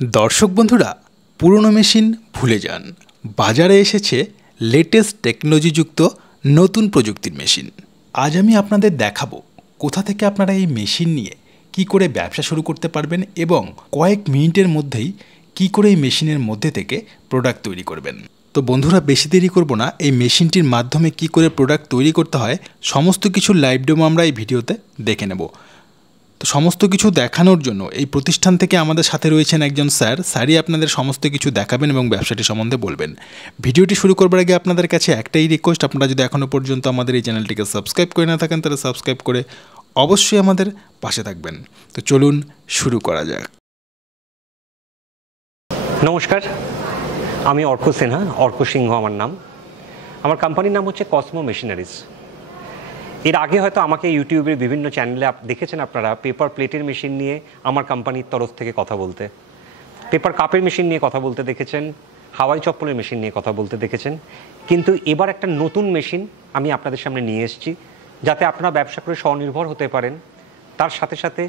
দর্শক বন্ধুরা, পুরনো মেশিন ভুলে যান। বাজারে এসেছে লেটেস্ট টেকনোলজিযুক্ত নতুন প্রযুক্তির মেশিন। আজ আমি আপনাদের দেখাবো কোথা থেকে আপনারা এই মেশিন নিয়ে কি করে ব্যবসা শুরু করতে পারবেন এবং কয়েক মিনিটের মধ্যেই কি করে এই মেশিনের মধ্যে থেকে প্রোডাক্ট তৈরি করবেন। তো বন্ধুরা, বেশি দেরি করব না। এই মেশিনটির মাধ্যমে কি করে প্রোডাক্ট তৈরি করতে হয় সমস্ত কিছু লাইভ ডেমো আমরা এই ভিডিওতে দেখে নেব। তো সমস্ত কিছু দেখানোর জন্য এই প্রতিষ্ঠান থেকে আমাদের সাথে রয়েছেন একজন স্যারই আপনাদের সমস্ত কিছু দেখাবেন এবং ব্যবসাটি সম্বন্ধে বলবেন। ভিডিওটি শুরু করবার আগে আপনাদের কাছে একটাই রিকোয়েস্ট, আপনারা যদি এখনও পর্যন্ত আমাদের এই চ্যানেলটিকে সাবস্ক্রাইব করে না থাকেন তাহলে সাবস্ক্রাইব করে অবশ্যই আমাদের পাশে থাকবেন। তো চলুন শুরু করা যাক। নমস্কার, আমি অর্ক সিনহা, অর্ক সিংহ আমার নাম। আমার কোম্পানির নাম হচ্ছে কসমো মেশিনারিজ। এর আগে হয়তো আমাকে ইউটিউবের বিভিন্ন চ্যানেলে দেখেছেন আপনারা পেপার প্লেটের মেশিন নিয়ে আমার কোম্পানির তরফ থেকে কথা বলতে, পেপার কাপের মেশিন নিয়ে কথা বলতে দেখেছেন, হাওয়াই চপ্পলের মেশিন নিয়ে কথা বলতে দেখেছেন। কিন্তু এবার একটা নতুন মেশিন আমি আপনাদের সামনে নিয়ে এসেছি, যাতে আপনারা ব্যবসা করে স্বনির্ভর হতে পারেন। তার সাথে সাথে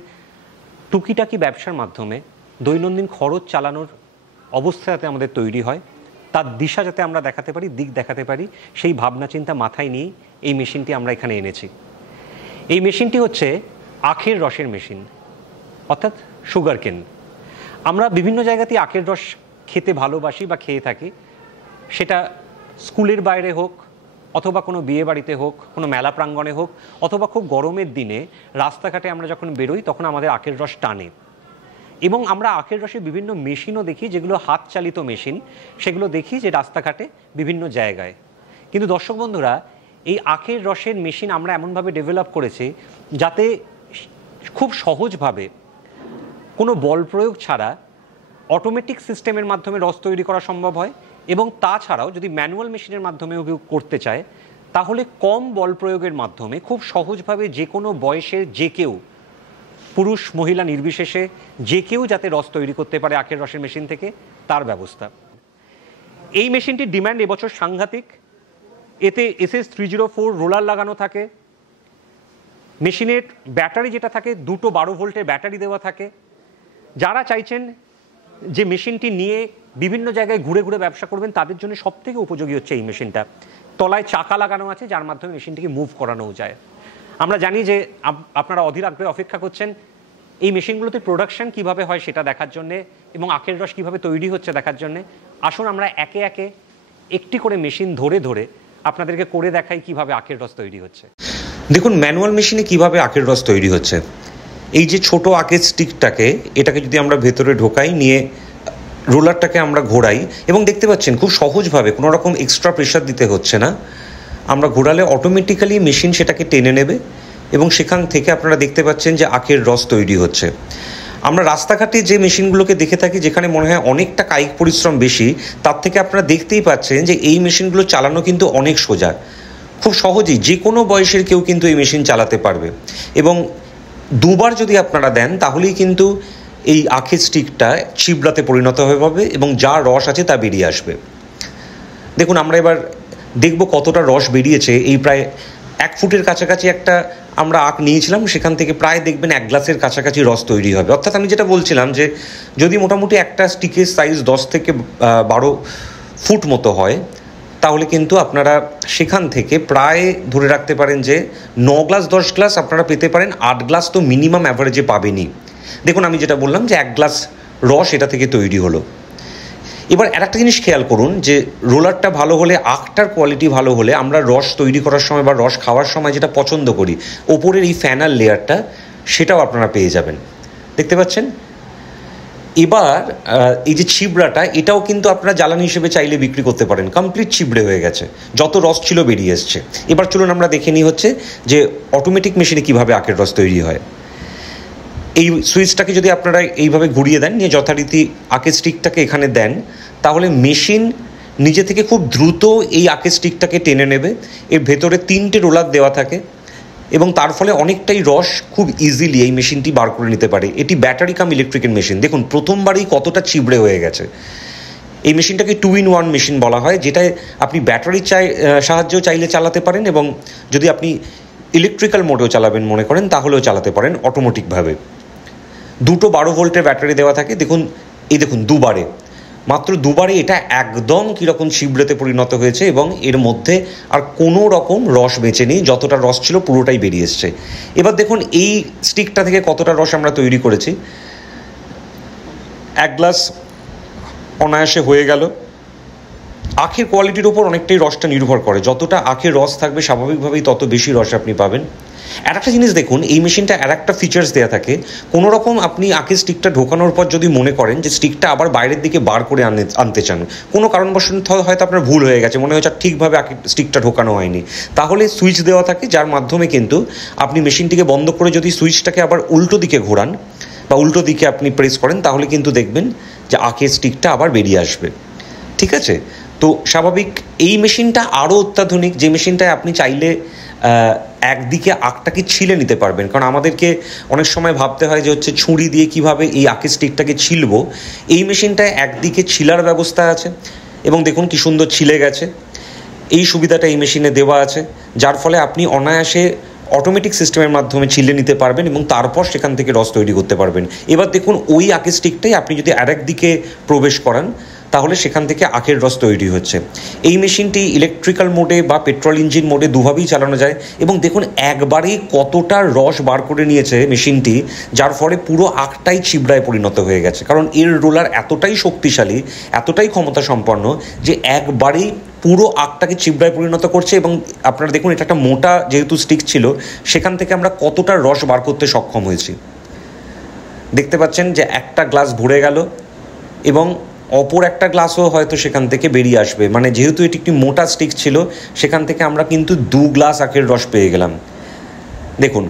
টুকিটাকি ব্যবসার মাধ্যমে দৈনন্দিন খরচ চালানোর অবস্থা যাতে আমাদের তৈরি হয়, তার দিশা যাতে আমরা দেখাতে পারি, দিক দেখাতে পারি, সেই ভাবনা চিন্তা মাথায় নিয়ে এই মেশিনটি আমরা এখানে এনেছি। এই মেশিনটি হচ্ছে আখের রসের মেশিন, অর্থাৎ সুগার কেন। আমরা বিভিন্ন জায়গাতেই আখের রস খেতে ভালোবাসি বা খেয়ে থাকি, সেটা স্কুলের বাইরে হোক, অথবা কোনো বিয়ে বাড়িতে হোক, কোনো মেলা প্রাঙ্গণে হোক, অথবা খুব গরমের দিনে রাস্তাঘাটে আমরা যখন বেরোই তখন আমাদের আখের রস টানে। এবং আমরা আখের রসের বিভিন্ন মেশিনও দেখি, যেগুলো হাত চালিত মেশিন, সেগুলো দেখি যে রাস্তাঘাটে বিভিন্ন জায়গায়। কিন্তু দর্শক বন্ধুরা, এই আখের রসের মেশিন আমরা এমনভাবে ডেভেলপ করেছি যাতে খুব সহজভাবে কোনো বল প্রয়োগ ছাড়া অটোমেটিক সিস্টেমের মাধ্যমে রস তৈরি করা সম্ভব হয়। এবং তাছাড়াও যদি ম্যানুয়াল মেশিনের মাধ্যমেও কেউ করতে চায়, তাহলে কম বল প্রয়োগের মাধ্যমে খুব সহজভাবে যে কোনো বয়সের যে কেউ, পুরুষ মহিলা নির্বিশেষে যে কেউ যাতে রস তৈরি করতে পারে আখের রসের মেশিন থেকে, তার ব্যবস্থা। এই মেশিনটির ডিমান্ড এবছর সাংঘাতিক। এতে SS304 রোলার লাগানো থাকে। মেশিনের ব্যাটারি যেটা থাকে, দুটো 12 ভোল্টের ব্যাটারি দেওয়া থাকে। যারা চাইছেন যে মেশিনটি নিয়ে বিভিন্ন জায়গায় ঘুরে ঘুরে ব্যবসা করবেন, তাদের জন্য সবথেকে উপযোগী হচ্ছে এই মেশিনটা। তলায় চাকা লাগানো আছে, যার মাধ্যমে মেশিনটিকে মুভ করানো যায়। আমরা জানি যে আপনারা অধীর আগ্রহে অপেক্ষা করছেন এই মেশিনগুলোতে প্রোডাকশন কিভাবে হয় সেটা দেখার জন্যে, এবং আখের রস কীভাবে তৈরি হচ্ছে দেখার জন্যে। আসুন আমরা একে একে একটি করে মেশিন ধরে ধরে আপনাদেরকে করে দেখাই কিভাবে আখের রস তৈরি হচ্ছে। দেখুন, ম্যানুয়াল মেশিনে কিভাবে আখের রস তৈরি হচ্ছে। এই যে ছোট আখের স্টিকটাকে, এটাকে যদি আমরা ভেতরে ঢোকাই, নিয়ে রোলারটাকে আমরা ঘোরাই, এবং দেখতে পাচ্ছেন খুব সহজভাবে, কোনো রকম এক্সট্রা প্রেশার দিতে হচ্ছে না। আমরা ঘোরালে অটোমেটিক্যালি মেশিন সেটাকে টেনে নেবে, এবং সেখান থেকে আপনারা দেখতে পাচ্ছেন যে আখের রস তৈরি হচ্ছে। আমরা রাস্তাঘাটে যে মেশিনগুলোকে দেখে থাকি, যেখানে মনে হয় অনেকটা কায়িক পরিশ্রম বেশি, তার থেকে আপনারা দেখতেই পাচ্ছেন যে এই মেশিনগুলো চালানো কিন্তু অনেক সোজা। খুব সহজেই যে কোনো বয়সের কেউ কিন্তু এই মেশিন চালাতে পারবে, এবং দুবার যদি আপনারা দেন তাহলেই কিন্তু এই আখের স্টিকটা ছিবড়াতে পরিণত হয়ে যাবে এবং যা রস আছে তা বেরিয়ে আসবে। দেখুন, আমরা এবার দেখব কতটা রস বেরিয়েছে। এই প্রায় 1 ফুটের কাছাকাছি একটা আমরা আখ নিয়েছিলাম, সেখান থেকে প্রায় দেখবেন 1 গ্লাসের কাছাকাছি রস তৈরি হবে। অর্থাৎ আমি যেটা বলছিলাম যে যদি মোটামুটি একটা স্টিকের সাইজ 10 থেকে 12 ফুট মতো হয়, তাহলে কিন্তু আপনারা সেখান থেকে প্রায় ধরে রাখতে পারেন যে 9 গ্লাস 10 গ্লাস আপনারা পেতে পারেন। 8 গ্লাস তো মিনিমাম অ্যাভারেজে পাবেনই। দেখুন, আমি যেটা বললাম যে 1 গ্লাস রস এটা থেকে তৈরি হলো। এবার আরেকটা জিনিস খেয়াল করুন যে রোলারটা ভালো হলে, আখটার কোয়ালিটি ভালো হলে, আমরা রস তৈরি করার সময় বা রস খাওয়ার সময় যেটা পছন্দ করি, ওপরের এই ফ্যানাল লেয়ারটা, সেটাও আপনারা পেয়ে যাবেন। দেখতে পাচ্ছেন। এবার এই যে ছিবড়াটা, এটাও কিন্তু আপনারা জ্বালানি হিসেবে চাইলে বিক্রি করতে পারেন। কমপ্লিট ছিবড়ে হয়ে গেছে, যত রস ছিল বেরিয়ে এসছে। এবার চলুন আমরা দেখে নিই হচ্ছে যে অটোমেটিক মেশিনে কীভাবে আখের রস তৈরি হয়। এই সুইচটাকে যদি আপনারা এইভাবে ঘুরিয়ে দেন, নিয়ে যথারীতি আখের স্টিকটাকে এখানে দেন, তাহলে মেশিন নিজে থেকে খুব দ্রুত এই আখের স্টিকটাকে টেনে নেবে। এর ভেতরে 3টে রোলার দেওয়া থাকে, এবং তার ফলে অনেকটাই রস খুব ইজিলি এই মেশিনটি বার করে নিতে পারে। এটি ব্যাটারি কাম ইলেকট্রিকের মেশিন। দেখুন, প্রথমবারই কতটা ছিবড়ে হয়ে গেছে। এই মেশিনটাকে 2-in-1 মেশিন বলা হয়, যেটায় আপনি ব্যাটারি সাহায্যেও চাইলে চালাতে পারেন, এবং যদি আপনি ইলেকট্রিক্যাল মোডেও চালাবেন মনে করেন, তাহলেও চালাতে পারেন অটোমেটিকভাবে। দুটো 12 ভোল্টের ব্যাটারি দেওয়া থাকে। দেখুন এই দেখুন দুবারে, মাত্র দুবারে এটা একদম কীরকম ছিবড়েতে পরিণত হয়েছে এবং এর মধ্যে আর কোনো রকম রস বেঁচে নেই, যতটা রস ছিল পুরোটাই বেরিয়ে এসছে। এবার দেখুন এই স্টিকটা থেকে কতটা রস আমরা তৈরি করেছি। 1 গ্লাস অনায়াসে হয়ে গেল। আখের কোয়ালিটির ওপর অনেকটাই রসটা নির্ভর করে, যতটা আখের রস থাকবে স্বাভাবিকভাবেই তত বেশি রস আপনি পাবেন। আর একটা জিনিস দেখুন, এই মেশিনটা আর একটা ফিচার্স দেওয়া থাকে, কোনো রকম আপনি আখের স্টিকটা ঢোকানোর পর যদি মনে করেন যে স্টিকটা আবার বাইরের দিকে বার করে আনতে চান, কোনো কারণবশত হয়তো আপনার ভুল হয়ে গেছে, মনে হচ্ছে ঠিকভাবে আখের স্টিকটা ঢোকানো হয়নি, তাহলে সুইচ দেওয়া থাকে যার মাধ্যমে কিন্তু আপনি মেশিনটিকে বন্ধ করে যদি সুইচটাকে আবার উল্টো দিকে ঘোরান বা উল্টো দিকে আপনি প্রেস করেন, তাহলে কিন্তু দেখবেন যে আখের স্টিকটা আবার বেরিয়ে আসবে। ঠিক আছে, তো স্বাভাবিক এই মেশিনটা আরও অত্যাধুনিক, যে মেশিনটায় আপনি চাইলে একদিকে আখটাকে ছিলে নিতে পারবেন। কারণ আমাদেরকে অনেক সময় ভাবতে হয় যে হচ্ছে ছুরি দিয়ে কিভাবে এই আখের স্টিকটাকে ছিলব। এই মেশিনটায় একদিকে ছিলার ব্যবস্থা আছে এবং দেখুন কি সুন্দর ছিলে গেছে। এই সুবিধাটা এই মেশিনে দেওয়া আছে, যার ফলে আপনি অনায়াসে অটোমেটিক সিস্টেমের মাধ্যমে ছিলে নিতে পারবেন এবং তারপর সেখান থেকে রস তৈরি করতে পারবেন। এবার দেখুন ওই আখের স্টিকটাই আপনি যদি আরেক দিকে প্রবেশ করান, তাহলে সেখান থেকে আখের রস তৈরি হচ্ছে। এই মেশিনটি ইলেকট্রিক্যাল মোডে বা পেট্রোল ইঞ্জিন মোডে দুভাবেই চালানো যায় এবং দেখুন একবারেই কতটা রস বার করে নিয়েছে মেশিনটি, যার ফলে পুরো আখটাই ছিবড়ায় পরিণত হয়ে গেছে। কারণ এর রোলার এতটাই শক্তিশালী, এতটাই ক্ষমতা সম্পন্ন যে একবারেই পুরো আখটাকে ছিবড়ায় পরিণত করছে। এবং আপনারা দেখুন এটা একটা মোটা যেহেতু স্টিক ছিল, সেখান থেকে আমরা কতটা রস বার করতে সক্ষম হয়েছি। দেখতে পাচ্ছেন যে একটা গ্লাস ভরে গেল এবং অপর একটা গ্লাসও হয়তো সেখান থেকে বেরিয়ে আসবে। মানে যেহেতু এটি একটি মোটা স্টিক ছিল, সেখান থেকে আমরা কিন্তু 2 গ্লাস আখের রস পেয়ে গেলাম। দেখুন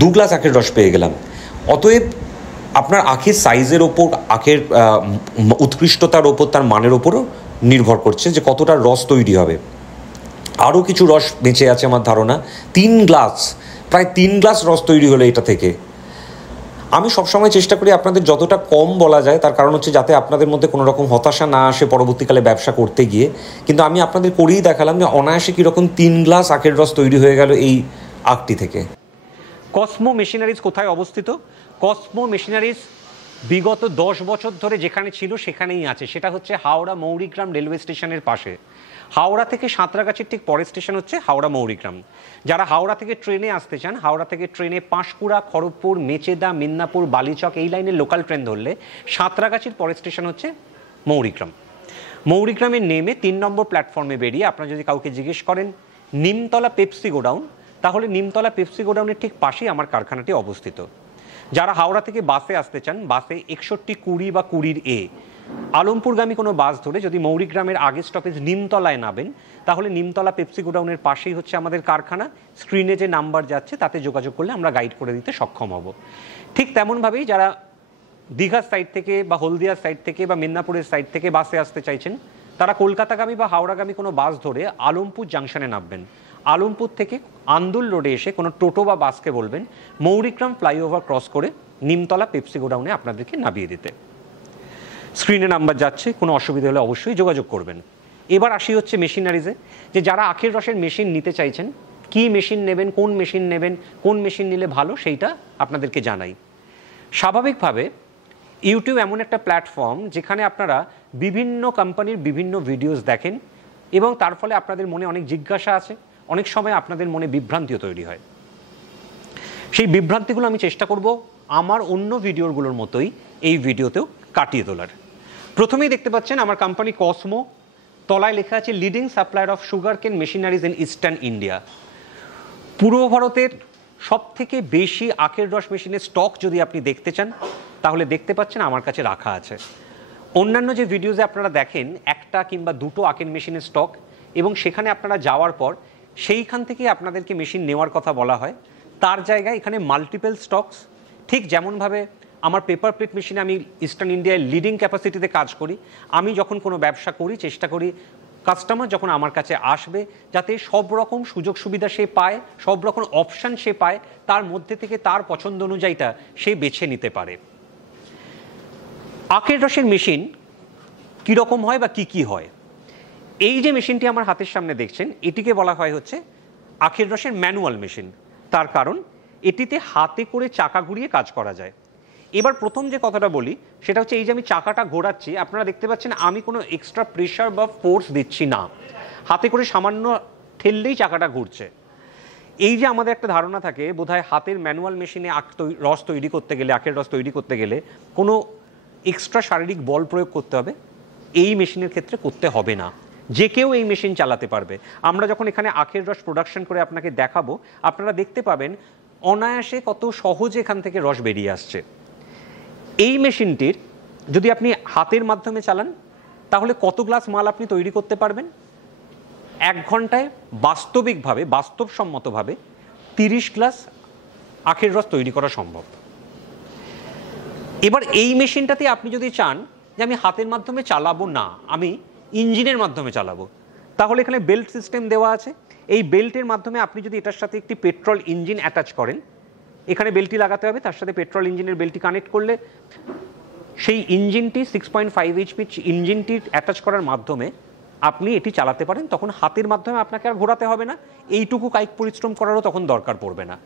2 গ্লাস আখের রস পেয়ে গেলাম। অতএব আপনার আখের সাইজের ওপর, আখের উৎকৃষ্টতার ওপর, তার মানের ওপরও নির্ভর করছে যে কতটা রস তৈরি হবে। আরও কিছু রস বেঁচে আছে আমার ধারণা, 3 গ্লাস, প্রায় 3 গ্লাস রস তৈরি হলো এটা থেকে। আমি সবসময় চেষ্টা করি আপনাদের যতটা কম বলা যায়, তার কারণ হচ্ছে যাতে আপনাদের মধ্যে কোনো রকম হতাশা না আসে পরবর্তীকালে ব্যবসা করতে গিয়ে। কিন্তু আমি আপনাদের করেই দেখালাম যে অনায়াসে কীরকম 3 গ্লাস আখের রস তৈরি হয়ে গেল এই আখটি থেকে। কসমো মেশিনারিজ কোথায় অবস্থিত? কসমো মেশিনারিজ বিগত 10 বছর ধরে যেখানে ছিল সেখানেই আছে। সেটা হচ্ছে হাওড়া মৌরিগ্রাম রেলওয়ে স্টেশনের পাশে। হাওড়া থেকে সাঁতরাগাছির ঠিক পরের স্টেশন হচ্ছে হাওড়া মৌরিগ্রাম। যারা হাওড়া থেকে ট্রেনে আসতে চান, হাওড়া থেকে ট্রেনে পাঁশকুড়া, খড়গপুর, মেচেদা, মিদনাপুর, বালিচক এই লাইনের লোকাল ট্রেন ধরলে সাঁতরাগাছির পরের স্টেশন হচ্ছে মৌরিগ্রাম। মৌরিগ্রামে নেমে 3 নম্বর প্ল্যাটফর্মে বেরিয়ে আপনারা যদি কাউকে জিজ্ঞেস করেন নিমতলা পেপসি গোডাউন, তাহলে নিমতলা পেপসি গোডাউনের ঠিক পাশেই আমার কারখানাটি অবস্থিত। যারা হাওড়া থেকে বাসে আসতে চান, বাসে 6120 বা 20A আলমপুরগামী কোনো বাস ধরে যদি মৌরিগ্রামের আগের স্টপেজ নিমতলায় নামেন, তাহলে নিমতলা পেপসি গোডাউনের পাশেই হচ্ছে আমাদের কারখানা। স্ক্রিনে যে নাম্বার যাচ্ছে তাতে যোগাযোগ করলে আমরা গাইড করে দিতে সক্ষম হব। ঠিক তেমনভাবেই যারা দীঘার সাইড থেকে বা হলদিয়ার সাইড থেকে বা মিদনাপুরের সাইড থেকে বাসে আসতে চাইছেন, তারা কলকাতাগামী বা হাওড়াগামী কোনো বাস ধরে আলমপুর জাংশনে নামবেন। আলমপুর থেকে আন্দুল রোডে এসে কোনো টোটো বা বাসকে বলবেন মৌরিগ্রাম ফ্লাইওভার ক্রস করে নিমতলা পেপসি গোডাউনে আপনাদেরকে নামিয়ে দিতে। স্ক্রিনে নাম্বার যাচ্ছে, কোনো অসুবিধা হলে অবশ্যই যোগাযোগ করবেন। এবার আসি হচ্ছে মেশিনারিজে, যে যারা আখের রসের মেশিন নিতে চাইছেন, কি মেশিন নেবেন, কোন মেশিন নেবেন, কোন মেশিন নিলে ভালো, সেইটা আপনাদেরকে জানাই। স্বাভাবিকভাবে ইউটিউব এমন একটা প্ল্যাটফর্ম যেখানে আপনারা বিভিন্ন কোম্পানির বিভিন্ন ভিডিওস দেখেন এবং তার ফলে আপনাদের মনে অনেক জিজ্ঞাসা আছে, অনেক সময় আপনাদের মনে বিভ্রান্তিও তৈরি হয়। সেই বিভ্রান্তিগুলো আমি চেষ্টা করব আমার অন্য ভিডিওগুলোর মতোই এই ভিডিওতেও কাটিয়ে তোলার। প্রথমেই দেখতে পাচ্ছেন আমার কোম্পানি কসমো, তলায় লেখা আছে লিডিং সাপ্লায়ার অফ সুগার কেন মেশিনারিজ ইন ইস্টার্ন ইন্ডিয়া। পূর্ব ভারতের সব থেকে বেশি আখের রস মেশিনের স্টক যদি আপনি দেখতে চান, তাহলে দেখতে পাচ্ছেন আমার কাছে রাখা আছে। অন্যান্য যে ভিডিওতে আপনারা দেখেন একটা কিংবা দুটো আখের মেশিনের স্টক, এবং সেখানে আপনারা যাওয়ার পর সেইখান থেকে আপনাদেরকে মেশিন নেওয়ার কথা বলা হয়, তার জায়গায় এখানে মাল্টিপল স্টকস। ঠিক যেমনভাবে আমার পেপার প্লেট মেশিনে আমি ইস্টার্ন ইন্ডিয়ায় লিডিং ক্যাপাসিটিতে কাজ করি, আমি যখন কোনো ব্যবসা করি চেষ্টা করি কাস্টমার যখন আমার কাছে আসবে যাতে সব রকম সুযোগ সুবিধা সে পায়, সব রকম অপশান সে পায়, তার মধ্যে থেকে তার পছন্দ অনুযায়ীটা সে বেছে নিতে পারে। আখের রসের মেশিন কীরকম হয় বা কি হয়? এই যে মেশিনটি আমার হাতের সামনে দেখছেন, এটিকে বলা হয় হচ্ছে আখের রসের ম্যানুয়াল মেশিন। তার কারণ এটিতে হাতে করে চাকা ঘুরিয়ে কাজ করা যায়। এবার প্রথম যে কথাটা বলি সেটা হচ্ছে এই যে আমি চাকাটা ঘোরাচ্ছি, আপনারা দেখতে পাচ্ছেন আমি কোনো এক্সট্রা প্রেশার বা ফোর্স দিচ্ছি না, হাতে করে সামান্য ঠেললেই চাকাটা ঘুরছে। এই যে আমাদের একটা ধারণা থাকে বোধহয় হাতের ম্যানুয়াল মেশিনে রস তৈরি করতে গেলে, আখের রস তৈরি করতে গেলে কোনো এক্সট্রা শারীরিক বল প্রয়োগ করতে হবে, এই মেশিনের ক্ষেত্রে করতে হবে না, যে কেউ এই মেশিন চালাতে পারবে। আমরা যখন এখানে আখের রস প্রোডাকশন করে আপনাকে দেখাবো, আপনারা দেখতে পাবেন অনায়াসে কত সহজে এখান থেকে রস বেরিয়ে আসছে। এই মেশিনটির যদি আপনি হাতের মাধ্যমে চালান তাহলে কত গ্লাস মাল আপনি তৈরি করতে পারবেন? 1 ঘন্টায় বাস্তবিকভাবে, বাস্তবসম্মতভাবে 30 গ্লাস আখের রস তৈরি করা সম্ভব। এবার এই মেশিনটাতে আপনি যদি চান যে আমি হাতের মাধ্যমে চালাবো না, আমি ইঞ্জিনের মাধ্যমে চালাবো, তাহলে এখানে বেল্ট সিস্টেম দেওয়া আছে। এই বেল্টের মাধ্যমে আপনি যদি এটার সাথে একটি পেট্রোল ইঞ্জিন অ্যাটাচ করেন, এখানে বেল্টটি লাগাতে হবে, তার সাথে পেট্রোল ইঞ্জিনের বেল্টটি কানেক্ট করলে সেই ইঞ্জিনটি 6.5 HP ইঞ্জিনটি অ্যাটাচ করার মাধ্যমে আপনি এটি চালাতে পারেন। তখন হাতের মাধ্যমে আপনাকে আর ঘোরাতে হবে না, এইটুকু কায়িক পরিশ্রম করারও তখন দরকার পড়বে না।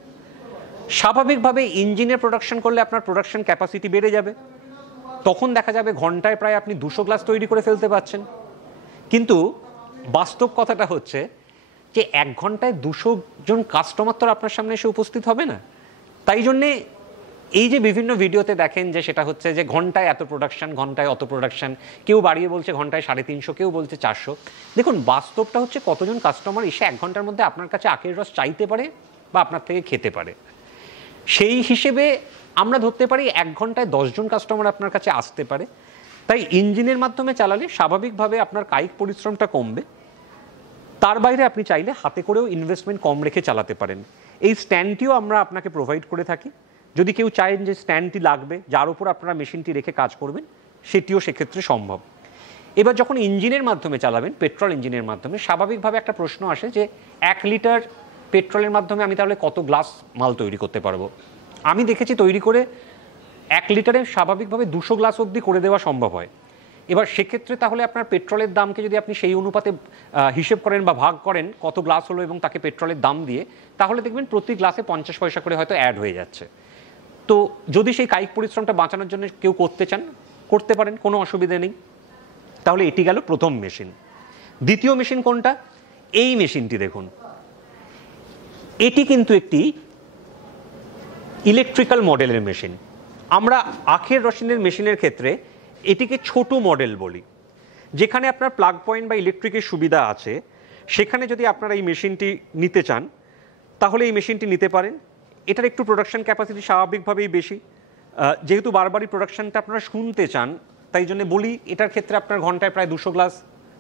স্বাভাবিকভাবে ইঞ্জিনের প্রোডাকশন করলে আপনার প্রোডাকশন ক্যাপাসিটি বেড়ে যাবে, তখন দেখা যাবে ঘন্টায় প্রায় আপনি 200 গ্লাস তৈরি করে ফেলতে পারছেন। কিন্তু বাস্তব কথাটা হচ্ছে যে 1 ঘন্টায় 200 জন কাস্টমার তো আপনার সামনে এসে উপস্থিত হবে না। তাই জন্যে এই যে বিভিন্ন ভিডিওতে দেখেন যে সেটা হচ্ছে যে ঘন্টায় এত প্রোডাকশন, ঘন্টায় অত প্রোডাকশন, কেউ বাড়িয়ে বলছে ঘন্টায় 350, কেউ বলছে 400। দেখুন বাস্তবটা হচ্ছে কতজন কাস্টমার এসে 1 ঘন্টার মধ্যে আপনার কাছে আখের রস চাইতে পারে বা আপনার থেকে খেতে পারে। সেই হিসেবে আমরা ধরতে পারি 1 ঘন্টায় 10 জন কাস্টমার আপনার কাছে আসতে পারে। তাই ইঞ্জিনের মাধ্যমে চালালে স্বাভাবিকভাবে আপনার কায়িক পরিশ্রমটা কমবে। তার বাইরে আপনি চাইলে হাতে করেও ইনভেস্টমেন্ট কম রেখে চালাতে পারেন। এই স্ট্যান্ডটিও আমরা আপনাকে প্রোভাইড করে থাকি। যদি কেউ চান যে স্ট্যান্ডটি লাগবে যার উপর আপনারা মেশিনটি রেখে কাজ করবেন, সেটিও সেক্ষেত্রে সম্ভব। এবার যখন ইঞ্জিনের মাধ্যমে চালাবেন, পেট্রোল ইঞ্জিনের মাধ্যমে, স্বাভাবিকভাবে একটা প্রশ্ন আসে যে 1 লিটার পেট্রোলের মাধ্যমে আমি তাহলে কত গ্লাস মাল তৈরি করতে পারবো? আমি দেখেছি তৈরি করে 1 লিটারে স্বাভাবিকভাবে 200 গ্লাস অবধি করে দেওয়া সম্ভব হয়। এবার সেক্ষেত্রে তাহলে আপনার পেট্রোলের দামকে যদি আপনি সেই অনুপাতে হিসেব করেন বা ভাগ করেন কত গ্লাস হলো এবং তাকে পেট্রোলের দাম দিয়ে, তাহলে দেখবেন প্রতি গ্লাসে 50 পয়সা করে হয়তো অ্যাড হয়ে যাচ্ছে। তো যদি সেই কায়িক পরিশ্রমটা বাঁচানোর জন্য কেউ করতে চান, করতে পারেন, কোনো অসুবিধা নেই। তাহলে এটি গেল প্রথম মেশিন। দ্বিতীয় মেশিন কোনটা? এই মেশিনটি দেখুন, এটি কিন্তু একটি ইলেকট্রিক্যাল মডেলের মেশিন। আমরা আখের রসিনের মেশিনের ক্ষেত্রে এটিকে ছোট মডেল বলি। যেখানে আপনার প্লাগ পয়েন্ট বা ইলেকট্রিকের সুবিধা আছে, সেখানে যদি আপনারা এই মেশিনটি নিতে চান তাহলে এই মেশিনটি নিতে পারেন। এটার একটু প্রোডাকশন ক্যাপাসিটি স্বাভাবিকভাবেই বেশি, যেহেতু বারবারই প্রোডাকশনটা আপনারা শুনতে চান, তাই জন্য বলি এটার ক্ষেত্রে আপনার ঘন্টায় প্রায় 200 গ্লাস,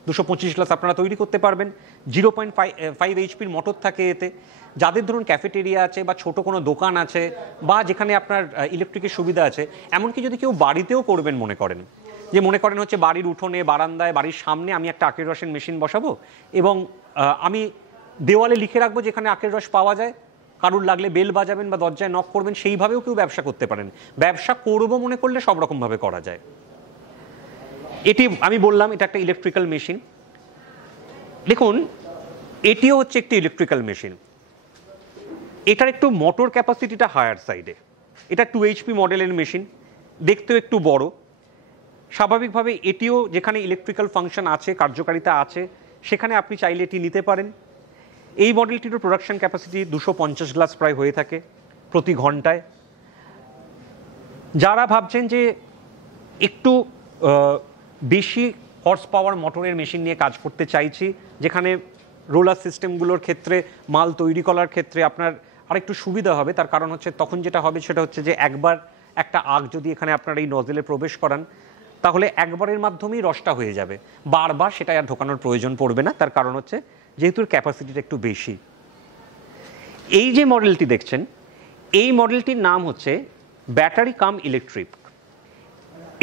225 গ্লাস আপনারা তৈরি করতে পারবেন। 0.5 HP মোটর থাকে এতে। যাদের ধরুন ক্যাফেটেরিয়া আছে বা ছোট কোনো দোকান আছে বা যেখানে আপনার ইলেকট্রিকের সুবিধা আছে, এমনকি যদি কেউ বাড়িতেও করবেন মনে করেন, যে মনে করেন হচ্ছে বাড়ির উঠোনে, বারান্দায়, বাড়ির সামনে আমি একটা আখের রসের মেশিন বসাবো এবং আমি দেওয়ালে লিখে রাখবো যেখানে আখের রস পাওয়া যায়, কারুর লাগলে বেল বাজাবেন বা দরজায় নক করবেন, সেইভাবেও কেউ ব্যবসা করতে পারেন। ব্যবসা করবো মনে করলে সব রকমভাবে করা যায়। এটি আমি বললাম এটা একটা ইলেকট্রিক্যাল মেশিন। দেখুন এটিও হচ্ছে একটি ইলেকট্রিক্যাল মেশিন। এটার একটু মোটর ক্যাপাসিটিটা হায়ার সাইডে। এটা 2 HP মডেলের মেশিন, দেখতেও একটু বড়। স্বাভাবিকভাবে এটিও যেখানে ইলেকট্রিক্যাল ফাংশন আছে, কার্যকারিতা আছে, সেখানে আপনি চাইলে এটি নিতে পারেন। এই মডেলটিরও প্রোডাকশন ক্যাপাসিটি 250 গ্লাস প্রায় হয়ে থাকে প্রতি ঘন্টায়। যারা ভাবছেন যে একটু বেশি হর্স পাওয়ার মোটরের মেশিন নিয়ে কাজ করতে চাইছি, যেখানে রোলার সিস্টেমগুলোর ক্ষেত্রে মাল তৈরি করার ক্ষেত্রে আপনার আরেকটু সুবিধা হবে, তার কারণ হচ্ছে তখন যেটা হবে সেটা হচ্ছে যে একবার একটা আগ যদি এখানে আপনার এই নজেলে প্রবেশ করান, তাহলে একবারের মাধ্যমেই রসটা হয়ে যাবে, বারবার সেটা আর ঢোকানোর প্রয়োজন পড়বে না। তার কারণ হচ্ছে যেহেতু ক্যাপাসিটিটা একটু বেশি। এই যে মডেলটি দেখছেন, এই মডেলটির নাম হচ্ছে ব্যাটারি কাম ইলেকট্রিক।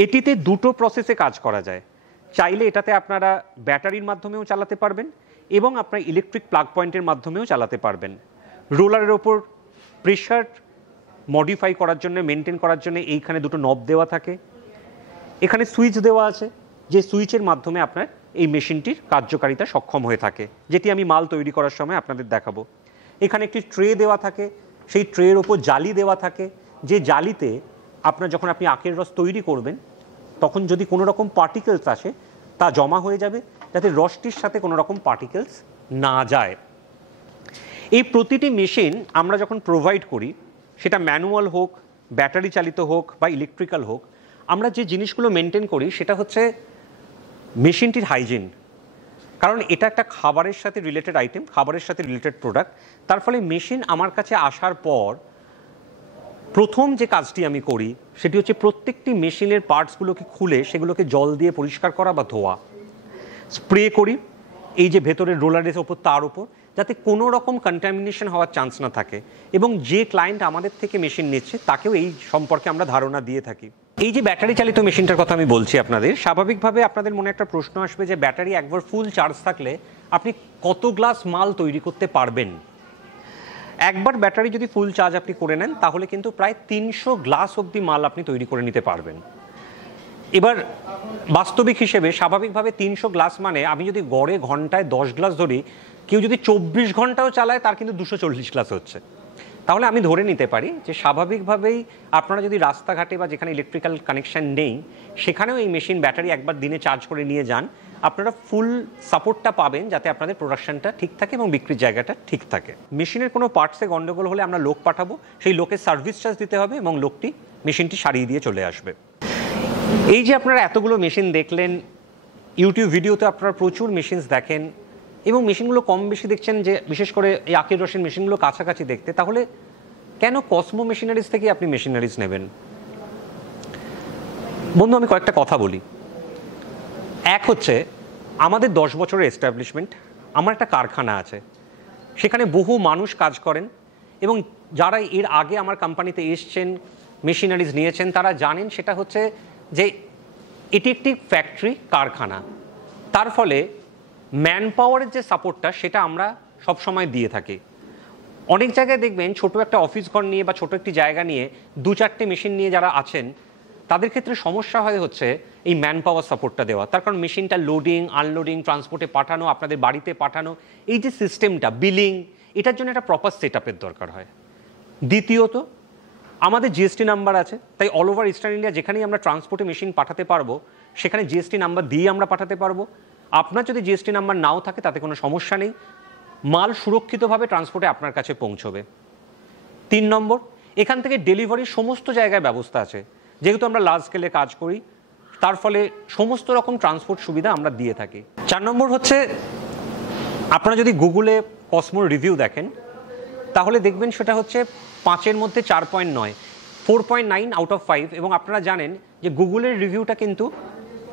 এটিতে দুটো প্রসেসে কাজ করা যায়। চাইলে এটাতে আপনারা ব্যাটারির মাধ্যমেও চালাতে পারবেন এবং আপনার ইলেকট্রিক প্লাগ পয়েন্টের মাধ্যমেও চালাতে পারবেন। রোলারের ওপর প্রেশার মডিফাই করার জন্য, মেনটেন করার জন্য এইখানে দুটো নব দেওয়া থাকে। এখানে সুইচ দেওয়া আছে, যে সুইচের মাধ্যমে আপনার এই মেশিনটির কার্যকারিতা সক্ষম হয়ে থাকে, যেটি আমি মাল তৈরি করার সময় আপনাদের দেখাবো। এখানে একটি ট্রে দেওয়া থাকে, সেই ট্রের ওপর জালি দেওয়া থাকে, যে জালিতে যখন আপনি আখের রস তৈরি করবেন তখন যদি কোনো রকম পার্টিকেলস আসে তা জমা হয়ে যাবে, যাতে রসটির সাথে কোনো রকম পার্টিকেলস না যায়। এই প্রতিটি মেশিন আমরা যখন প্রোভাইড করি, সেটা ম্যানুয়াল হোক, ব্যাটারি চালিত হোক বা ইলেকট্রিক্যাল হোক, আমরা যে জিনিসগুলো মেনটেন করি সেটা হচ্ছে মেশিনটির হাইজিন। কারণ এটা একটা খাবারের সাথে রিলেটেড আইটেম, খাবারের সাথে রিলেটেড প্রোডাক্ট। তার ফলে মেশিন আমার কাছে আসার পর প্রথম যে কাজটি আমি করি সেটি হচ্ছে প্রত্যেকটি মেশিনের পার্টসগুলোকে খুলে সেগুলোকে জল দিয়ে পরিষ্কার করা বা ধোয়া, স্প্রে করি এই যে ভেতরের রোলারের ওপর, তার উপর, যাতে কোনো রকম কন্টামিনেশন হওয়ার চান্স না থাকে। এবং যে ক্লায়েন্ট আমাদের থেকে মেশিন নিচ্ছে তাকেও এই সম্পর্কে আমরা ধারণা দিয়ে থাকি। এই যে ব্যাটারি চালিত মেশিনটার কথা আমি বলছি আপনাদের, স্বাভাবিকভাবে আপনাদের মনে একটা প্রশ্ন আসবে যে ব্যাটারি একবার ফুল চার্জ থাকলে আপনি কত গ্লাস মাল তৈরি করতে পারবেন। একবার ব্যাটারি যদি ফুল চার্জ আপনি করে নেন তাহলে কিন্তু প্রায় 300 গ্লাস অবধি মাল আপনি তৈরি করে নিতে পারবেন। এবার বাস্তবিক হিসেবে স্বাভাবিকভাবে 300 গ্লাস মানে আমি যদি গড়ে ঘন্টায় 10 গ্লাস ধরি, কেউ যদি 24 ঘন্টাও চালায় তার কিন্তু 240 গ্লাস হচ্ছে। তাহলে আমি ধরে নিতে পারি যে স্বাভাবিকভাবেই আপনারা যদি রাস্তাঘাটে বা যেখানে ইলেকট্রিক্যাল কানেকশন নেই সেখানেও এই মেশিন ব্যাটারি একবার দিনে চার্জ করে নিয়ে যান, আপনারা ফুল সাপোর্টটা পাবেন যাতে আপনাদের প্রোডাকশনটা ঠিক থাকে এবং বিক্রির জায়গাটা ঠিক থাকে। মেশিনের কোনো পার্টসে গন্ডগোল হলে আমরা লোক পাঠাবো, সেই লোকের সার্ভিস চার্জ দিতে হবে এবং লোকটি মেশিনটি সারিয়ে দিয়ে চলে আসবে। এই যে আপনারা এতগুলো মেশিন দেখলেন, ইউটিউব ভিডিওতে আপনারা প্রচুর মেশিনস দেখেন এবং মেশিনগুলো কম বেশি দেখছেন, যে বিশেষ করে এই আখের রসের মেশিনগুলো কাছাকাছি দেখতে, তাহলে কেন কসমো মেশিনারিজ থেকে আপনি মেশিনারিজ নেবেন? বন্ধু, আমি কয়েকটা কথা বলি। এক হচ্ছে আমাদের 10 বছরের এস্টাবলিশমেন্ট, আমার একটা কারখানা আছে, সেখানে বহু মানুষ কাজ করেন এবং যারা এর আগে আমার কোম্পানিতে এসছেন, মেশিনারিজ নিয়েছেন, তারা জানেন সেটা হচ্ছে যে এটি একটি ফ্যাক্টরি, কারখানা। তার ফলে ম্যান পাওয়ারের যে সাপোর্টটা সেটা আমরা সবসময় দিয়ে থাকি। অনেক জায়গায় দেখবেন ছোট একটা অফিস ঘর নিয়ে বা ছোট একটি জায়গা নিয়ে 2-4টে মেশিন নিয়ে যারা আছেন তাদের ক্ষেত্রে সমস্যা হয় হচ্ছে এই ম্যান পাওয়ার সাপোর্টটা দেওয়া। তার কারণ মেশিনটা লোডিং, আনলোডিং, ট্রান্সপোর্টে পাঠানো, আপনাদের বাড়িতে পাঠানো, এই যে সিস্টেমটা, বিলিং, এটার জন্য একটা প্রপার সেট আপের দরকার হয়। দ্বিতীয়ত, আমাদের জিএসটি নাম্বার আছে, তাই অল ওভার ইস্টার্ন ইন্ডিয়া যেখানেই আমরা ট্রান্সপোর্টে মেশিন পাঠাতে পারবো সেখানে জিএসটি নাম্বার দিয়ে আমরা পাঠাতে পারবো। আপনার যদি জিএসটি নাম্বার নাও থাকে তাতে কোনো সমস্যা নেই, মাল সুরক্ষিতভাবে ট্রান্সপোর্টে আপনার কাছে পৌঁছবে। 3 নম্বর, এখান থেকে ডেলিভারির সমস্ত জায়গায় ব্যবস্থা আছে। যেহেতু আমরা লার্জ স্কেলে কাজ করি তার ফলে সমস্ত রকম ট্রান্সপোর্ট সুবিধা আমরা দিয়ে থাকি। 4 নম্বর হচ্ছে, আপনারা যদি গুগলে কসমোর রিভিউ দেখেন তাহলে দেখবেন সেটা হচ্ছে 5-এর মধ্যে 4.9, 4.9 আউট অফ 5। এবং আপনারা জানেন যে গুগলের রিভিউটা কিন্তু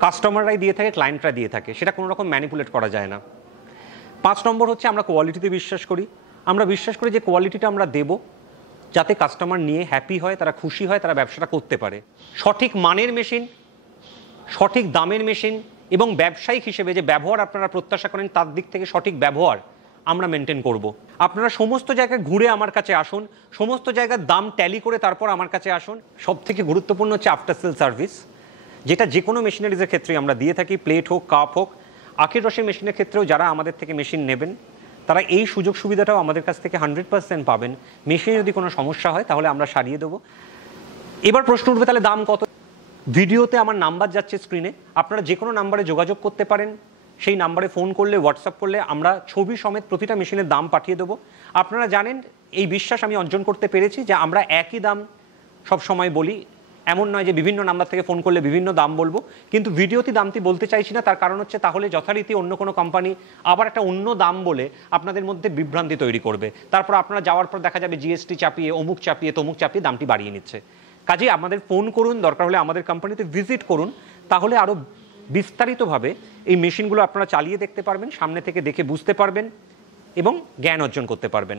কাস্টমাররাই দিয়ে থাকে, ক্লায়েন্টরা দিয়ে থাকে, সেটা কোনো রকম ম্যানিপুলেট করা যায় না। 5 নম্বর হচ্ছে, আমরা কোয়ালিটিতে বিশ্বাস করি। আমরা বিশ্বাস করি যে কোয়ালিটিটা আমরা দেব যাতে কাস্টমার নিয়ে হ্যাপি হয়, তারা খুশি হয়, তারা ব্যবসাটা করতে পারে। সঠিক মানের মেশিন, সঠিক দামের মেশিন এবং ব্যবসায়িক হিসেবে যে ব্যবহার আপনারা প্রত্যাশা করেন তার দিক থেকে সঠিক ব্যবহার আমরা মেনটেন করব। আপনারা সমস্ত জায়গায় ঘুরে আমার কাছে আসুন, সমস্ত জায়গার দাম ট্যালি করে তারপর আমার কাছে আসুন। সবথেকে গুরুত্বপূর্ণ হচ্ছে আফটার সেল সার্ভিস, যেটা যে কোনো মেশিনারিজের ক্ষেত্রে আমরা দিয়ে থাকি, প্লেট হোক, কাপ হোক। আখের রসের মেশিনের ক্ষেত্রেও যারা আমাদের থেকে মেশিন নেবেন তারা এই সুযোগ সুবিধাটাও আমাদের কাছ থেকে 100% পাবেন। মেশিনে যদি কোনো সমস্যা হয় তাহলে আমরা সারিয়ে দেবো। এবার প্রশ্ন উঠবে, তাহলে দাম কত? ভিডিওতে আমার নাম্বার যাচ্ছে স্ক্রিনে, আপনারা যে কোনো নাম্বারে যোগাযোগ করতে পারেন। সেই নাম্বারে ফোন করলে, হোয়াটসঅ্যাপ করলে আমরা ছবি সমেত প্রতিটা মেশিনের দাম পাঠিয়ে দেবো। আপনারা জানেন, এই বিশ্বাস আমি অর্জন করতে পেরেছি যে আমরা একই দাম সব সময় বলি। এমন নয় যে বিভিন্ন নাম্বার থেকে ফোন করলে বিভিন্ন দাম বলবো, কিন্তু ভিডিওতে দামটি বলতে চাইছি না। তার কারণ হচ্ছে তাহলে যথারীতি অন্য কোনো কোম্পানি আবার একটা অন্য দাম বলে আপনাদের মধ্যে বিভ্রান্তি তৈরি করবে। তারপর আপনারা যাওয়ার পর দেখা যাবে জিএসটি চাপিয়ে, অমুক চাপিয়ে, তমুক চাপিয়ে দামটি বাড়িয়ে নিচ্ছে। কাজেই আমাদের ফোন করুন, দরকার হলে আমাদের কোম্পানিতে ভিজিট করুন, তাহলে আরও বিস্তারিতভাবে এই মেশিনগুলো আপনারা চালিয়ে দেখতে পারবেন, সামনে থেকে দেখে বুঝতে পারবেন এবং জ্ঞান অর্জন করতে পারবেন।